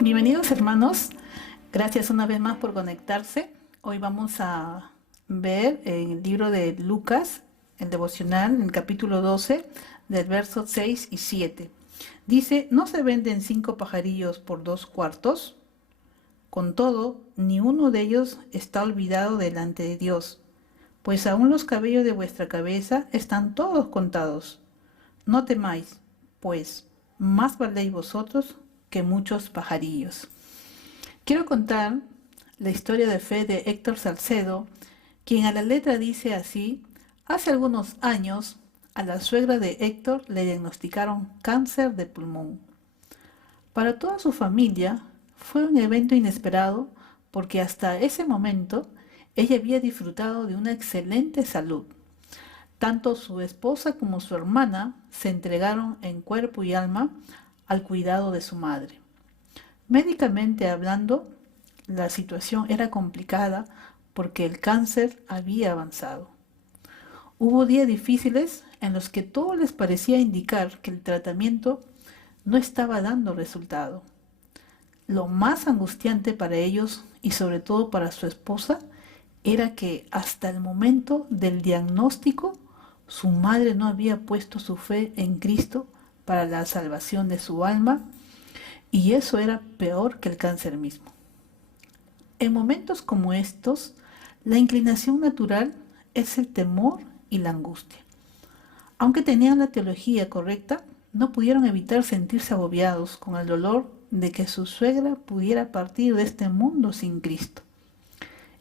Bienvenidos hermanos, gracias una vez más por conectarse. Hoy vamos a ver en el libro de Lucas, el devocional, en el capítulo 12, del verso 6 y 7. Dice, ¿no se venden 5 pajarillos por 2 cuartos? Con todo, ni uno de ellos está olvidado delante de Dios, pues aún los cabellos de vuestra cabeza están todos contados. No temáis, pues más valéis vosotros que muchos pajarillos. Quiero contar la historia de fe de Héctor Salcedo, quien a la letra dice así: hace algunos años a la suegra de Héctor le diagnosticaron cáncer de pulmón. Para toda su familia fue un evento inesperado porque hasta ese momento ella había disfrutado de una excelente salud. Tanto su esposa como su hermana se entregaron en cuerpo y alma al cuidado de su madre. Médicamente hablando, la situación era complicada porque el cáncer había avanzado. Hubo días difíciles en los que todo les parecía indicar que el tratamiento no estaba dando resultado. Lo más angustiante para ellos y sobre todo para su esposa era que hasta el momento del diagnóstico su madre no había puesto su fe en Cristo para la salvación de su alma, y eso era peor que el cáncer mismo. En momentos como estos, la inclinación natural es el temor y la angustia. Aunque tenían la teología correcta, no pudieron evitar sentirse agobiados con el dolor de que su suegra pudiera partir de este mundo sin Cristo.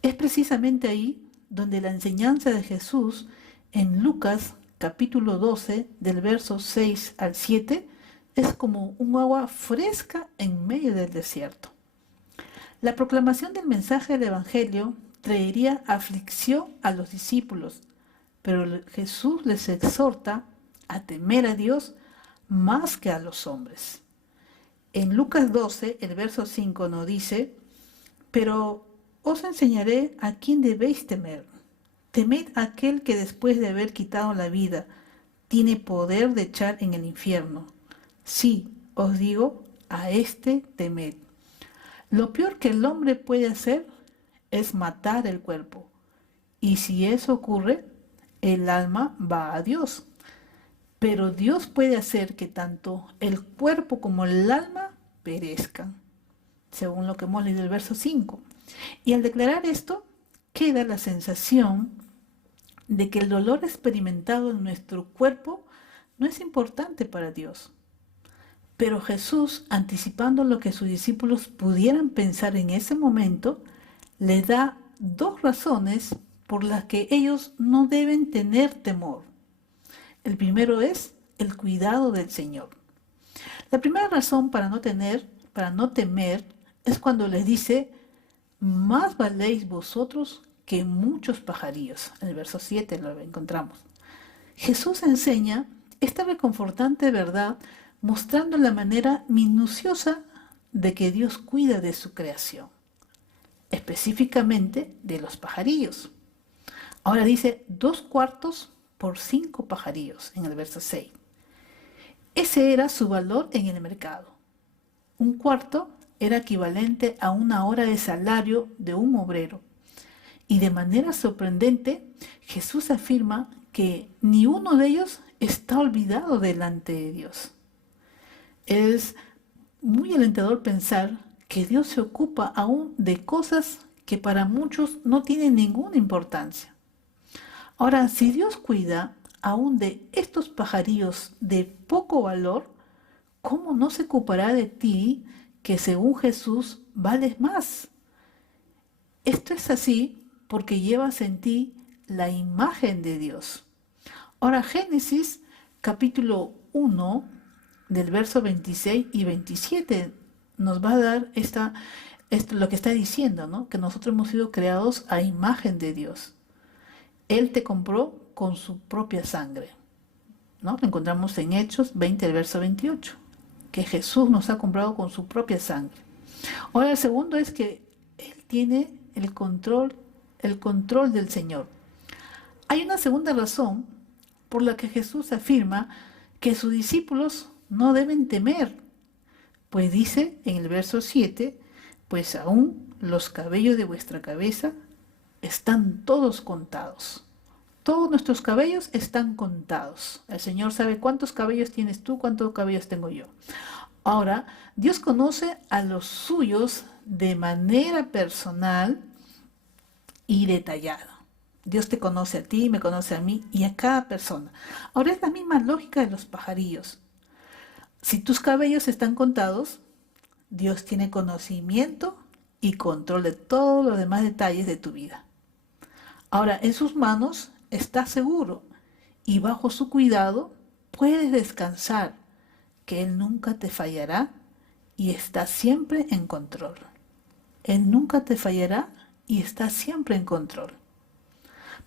Es precisamente ahí donde la enseñanza de Jesús en Lucas capítulo 12, del verso 6 al 7, es como un agua fresca en medio del desierto. La proclamación del mensaje del Evangelio traería aflicción a los discípulos, pero Jesús les exhorta a temer a Dios más que a los hombres. En Lucas 12, el verso 5 nos dice, pero os enseñaré a quién debéis temer. Temed a aquel que después de haber quitado la vida, tiene poder de echar en el infierno. Sí, os digo, a este temed. Lo peor que el hombre puede hacer es matar el cuerpo. Y si eso ocurre, el alma va a Dios. Pero Dios puede hacer que tanto el cuerpo como el alma perezcan, según lo que hemos leído en el verso 5. Y al declarar esto, queda la sensación de que el dolor experimentado en nuestro cuerpo no es importante para Dios. Pero Jesús, anticipando lo que sus discípulos pudieran pensar en ese momento, les da 2 razones por las que ellos no deben tener temor. El primero es el cuidado del Señor. La primera razón para no temer, es cuando les dice, más valéis vosotros que muchos pajarillos. En el verso 7 lo encontramos. Jesús enseña esta reconfortante verdad mostrando la manera minuciosa de que Dios cuida de su creación, específicamente de los pajarillos. Ahora dice 2 cuartos por 5 pajarillos en el verso 6. Ese era su valor en el mercado. Un cuarto era equivalente a 1 hora de salario de un obrero. Y de manera sorprendente, Jesús afirma que ni uno de ellos está olvidado delante de Dios. Es muy alentador pensar que Dios se ocupa aún de cosas que para muchos no tienen ninguna importancia. Ahora, si Dios cuida aún de estos pajarillos de poco valor, ¿cómo no se ocupará de ti, que según Jesús vales más? Esto es así porque llevas en ti la imagen de Dios. Ahora, Génesis capítulo 1, del verso 26 y 27, nos va a dar esto, lo que está diciendo, ¿no? Que nosotros hemos sido creados a imagen de Dios. Él te compró con su propia sangre, ¿no? Lo encontramos en Hechos 20, el verso 28, que Jesús nos ha comprado con su propia sangre. Ahora, el segundo es que Él tiene el control del Señor. Hay una segunda razón por la que Jesús afirma que sus discípulos no deben temer, Pues dice en el verso 7, pues aún los cabellos de vuestra cabeza están todos contados. Todos nuestros cabellos están contados. El Señor sabe cuántos cabellos tienes tú, cuántos cabellos tengo yo. Ahora, Dios conoce a los suyos de manera personal y detallada. Dios te conoce a ti, me conoce a mí y a cada persona. Ahora es la misma lógica de los pajarillos. Si tus cabellos están contados, Dios tiene conocimiento y control de todos los demás detalles de tu vida. Ahora, en sus manos estás seguro y bajo su cuidado puedes descansar, que Él nunca te fallará y está siempre en control. Él nunca te fallará y está siempre en control.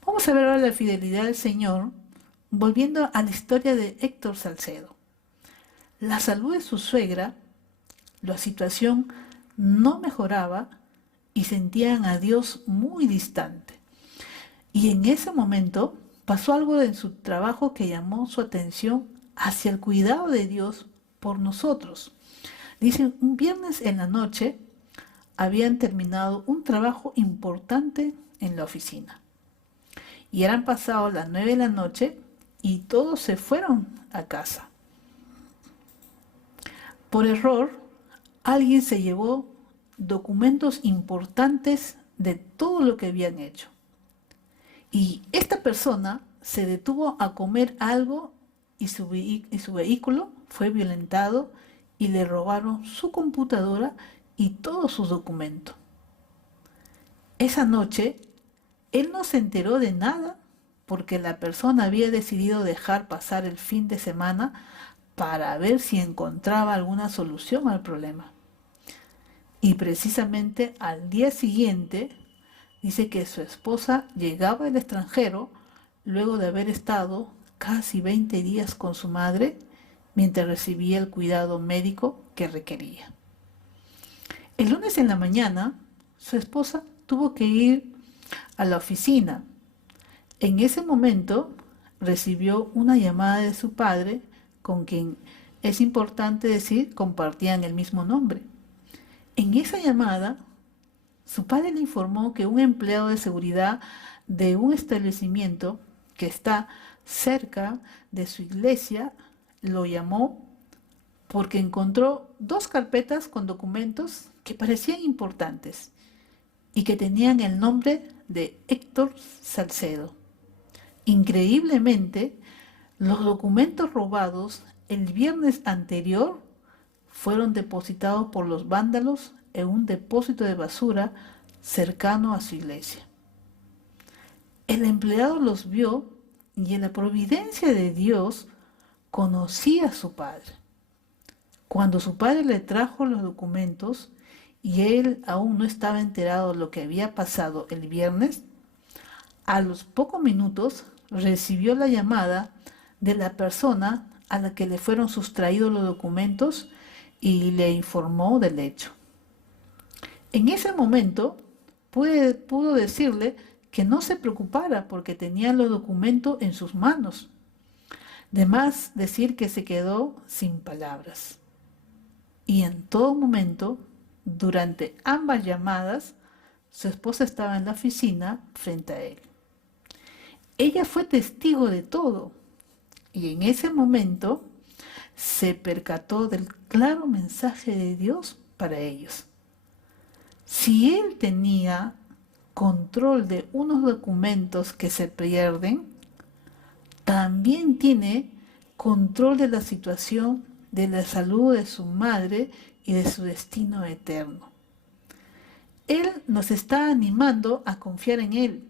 Vamos a ver ahora la fidelidad del Señor, volviendo a la historia de Héctor Salcedo. La salud de su suegra, la situación no mejoraba y sentían a Dios muy distante. Y en ese momento pasó algo en su trabajo que llamó su atención hacia el cuidado de Dios por nosotros. Dicen, un viernes en la noche habían terminado un trabajo importante en la oficina. Y eran pasadas las 9 de la noche y todos se fueron a casa. Por error, alguien se llevó documentos importantes de todo lo que habían hecho. Y esta persona se detuvo a comer algo y su vehículo fue violentado y le robaron su computadora y todos sus documentos. Esa noche, él no se enteró de nada porque la persona había decidido dejar pasar el fin de semana para ver si encontraba alguna solución al problema. Y precisamente al día siguiente, dice que su esposa llegaba del extranjero luego de haber estado casi 20 días con su madre mientras recibía el cuidado médico que requería. El lunes en la mañana, su esposa tuvo que ir a la oficina. En ese momento recibió una llamada de su padre, con quien es importante decir compartían el mismo nombre. En esa llamada, su padre le informó que un empleado de seguridad de un establecimiento que está cerca de su iglesia lo llamó porque encontró 2 carpetas con documentos que parecían importantes y que tenían el nombre de Héctor Salcedo. Increíblemente, los documentos robados el viernes anterior fueron depositados por los vándalos en un depósito de basura cercano a su iglesia. El empleado los vio y en la providencia de Dios conocía a su padre. Cuando su padre le trajo los documentos y él aún no estaba enterado de lo que había pasado el viernes, a los pocos minutos recibió la llamada de la persona a la que le fueron sustraídos los documentos y le informó del hecho. En ese momento pudo decirle que no se preocupara porque tenía los documentos en sus manos. De más decir que se quedó sin palabras. Y en todo momento, durante ambas llamadas, su esposa estaba en la oficina frente a él. Ella fue testigo de todo y en ese momento se percató del claro mensaje de Dios para ellos. Si él tenía control de unos documentos que se pierden, también tiene control de la situación de la salud de su madre y de su destino eterno. Él nos está animando a confiar en él.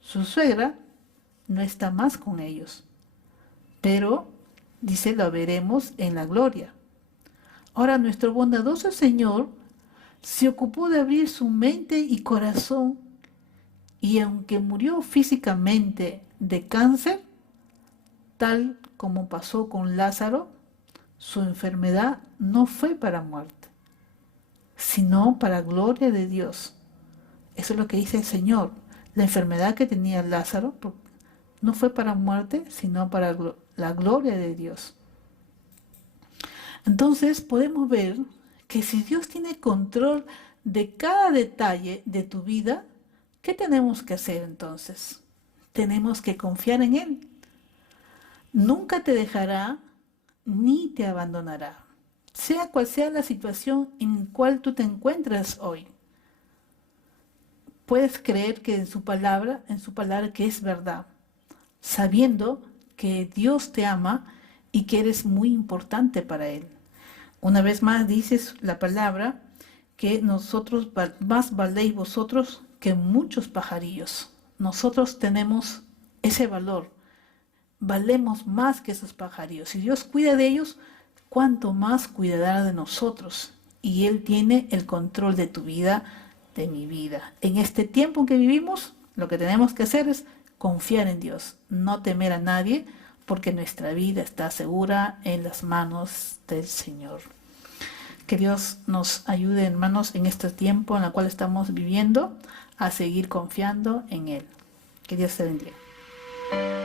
Su suegra no está más con ellos, pero dice, lo veremos en la gloria. Ahora, nuestro bondadoso Señor se ocupó de abrir su mente y corazón, y aunque murió físicamente de cáncer, tal como pasó con Lázaro, su enfermedad no fue para muerte, sino para gloria de Dios. Eso es lo que dice el Señor. La enfermedad que tenía Lázaro no fue para muerte, sino para la gloria de Dios. Entonces podemos ver que si Dios tiene control de cada detalle de tu vida, ¿qué tenemos que hacer entonces? Tenemos que confiar en Él. Nunca te dejará ni te abandonará, sea cual sea la situación en la cual tú te encuentras hoy. Puedes creer que en su palabra que es verdad, sabiendo que Dios te ama y que eres muy importante para Él. Una vez más dices la palabra que nosotros, más valéis vosotros que muchos pajarillos. Nosotros tenemos ese valor, valemos más que esos pajarillos. Si Dios cuida de ellos, ¿cuánto más cuidará de nosotros? Y Él tiene el control de tu vida, de mi vida. En este tiempo en que vivimos, lo que tenemos que hacer es confiar en Dios, no temer a nadie, porque nuestra vida está segura en las manos del Señor. Que Dios nos ayude, hermanos, en este tiempo en el cual estamos viviendo, a seguir confiando en Él. Que Dios te bendiga.